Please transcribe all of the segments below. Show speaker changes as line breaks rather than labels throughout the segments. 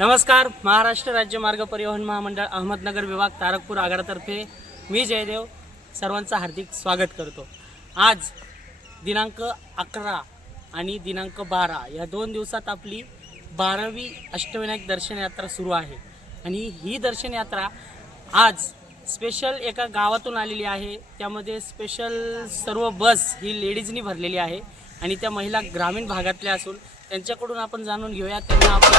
नमस्कार महाराष्ट्र राज्य मार्ग परिवहन महामंडळ अहमदनगर विभाग तारकपूर आगारातर्फे मी जयदेव सर्वांचं हार्दिक स्वागत करतो. आज दिनांक अकरा आणि दिनांक बारा या दोन दिवसात आपली बारावी अष्टविनायक दर्शन यात्रा सुरू आहे. आणि ही दर्शन यात्रा आज स्पेशल एका गावातून आलेली आहे. त्यामध्ये स्पेशल सर्व बस ही लेडीजनी भरलेली आहे. आणि त्या महिला ग्रामीण भागातल्या असून त्यांच्याकडून आपण जाणून घेऊया. त्यांना आपलं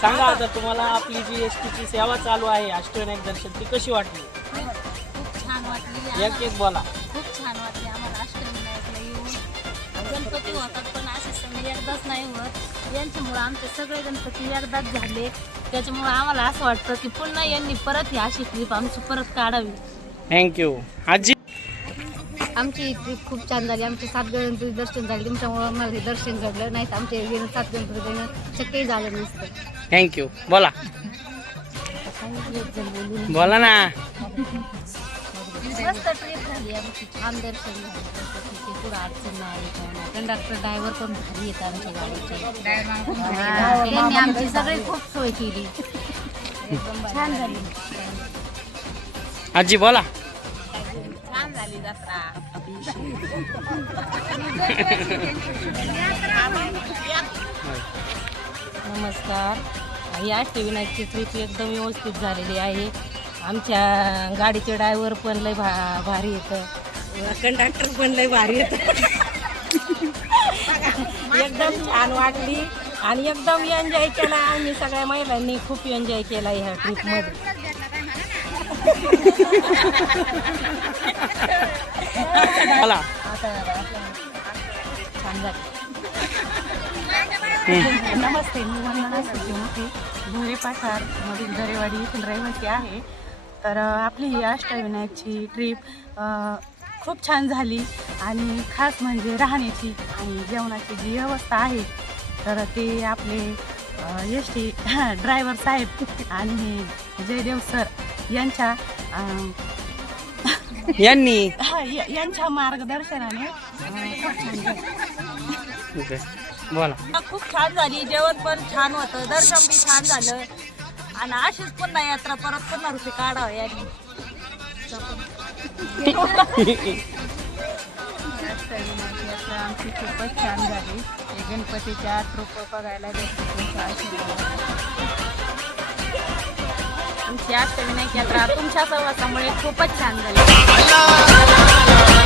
सांगा आता तुम्हाला आपली जी एस टीची सेवा चालू आहे अष्टविनायक दर्शन ती कशी वाटली?
खूप छान वाटली.
एक एक बोला.
खूप छान वाटले. आम्हाला अष्टविनायकला येऊन गणपती होतात पण असे सण एकदाच नाही होत. यांच्यामुळं आमचे सगळे गणपती एकदाच झाले. त्याच्यामुळं आम्हाला असं वाटतं की पुन्हा यांनी परत ही अशी ट्रिप आमची परत काढावी.
थँक्यू आजी
आमची ट्रिप खूप छान झाली. आमचे सात गणपती दर्शन झाले. तुमच्यामुळं आम्हाला हे दर्शन घडलं. नाही तर आमचे सात गणपती देणं शक्यही झालं नसतं.
थँक्यू बोला. बोला ना.
मस्त ट्रिप झाली आमची. छान दर्शन झालं. गणपतीचे पुढं अडचण नाही. आली काय नाही कंडक्टर ड्रायव्हर पण भारी येत आमच्या गाडीचे. हा, त्यांनी आमची सगळी खूप सोय केली. छान झाली
आजी बोला.
झाली जत्रा नमस्कार. ही अष्टविनायकची ट्रिप एकदम व्यवस्थित झालेली आहे. आमच्या गाडीचे ड्रायव्हर पण लय भा भारी येतं कंडक्टर पण लय भारी येतं एकदम छान वाटली. आणि एकदम एन्जॉय केला आम्ही सगळ्या महिलांनी. खूप एन्जॉय केला ह्या ट्रिपमध्ये झालं नमस्ते मी वंदना सूर्यमुखी भुरे पाठार मधील दरेवाडी येथील रहिवासी आहे. तर आपली ही अष्टविनायकची ट्रीप खूप छान झाली आणि खास म्हणजे राहण्याची आणि जेवणाची जी व्यवस्था आहे तर ते आपले एस टी ड्रायव्हर साहेब आणि जयदेव सर यांच्या
यांनी?
हा, या- यांच्या मार्गदर्शनाने. अं, खूप छान झालं.
ठीक आहे बोला
खूप छान झाली. जेवण पण छान होतं. दर्शन बी छान झालं. आणि अशीच पुन्हा यात्रा परत पुन्हा रुपये काढावं यांनी.
यात्रा आमची खूपच छान झाली. गणपतीच्या बघायला भेटतो तुमच्या आशीर्वाद
आमची अष्टविनायक यात्रा तुमच्या सहवासामुळे खूपच छान झाली.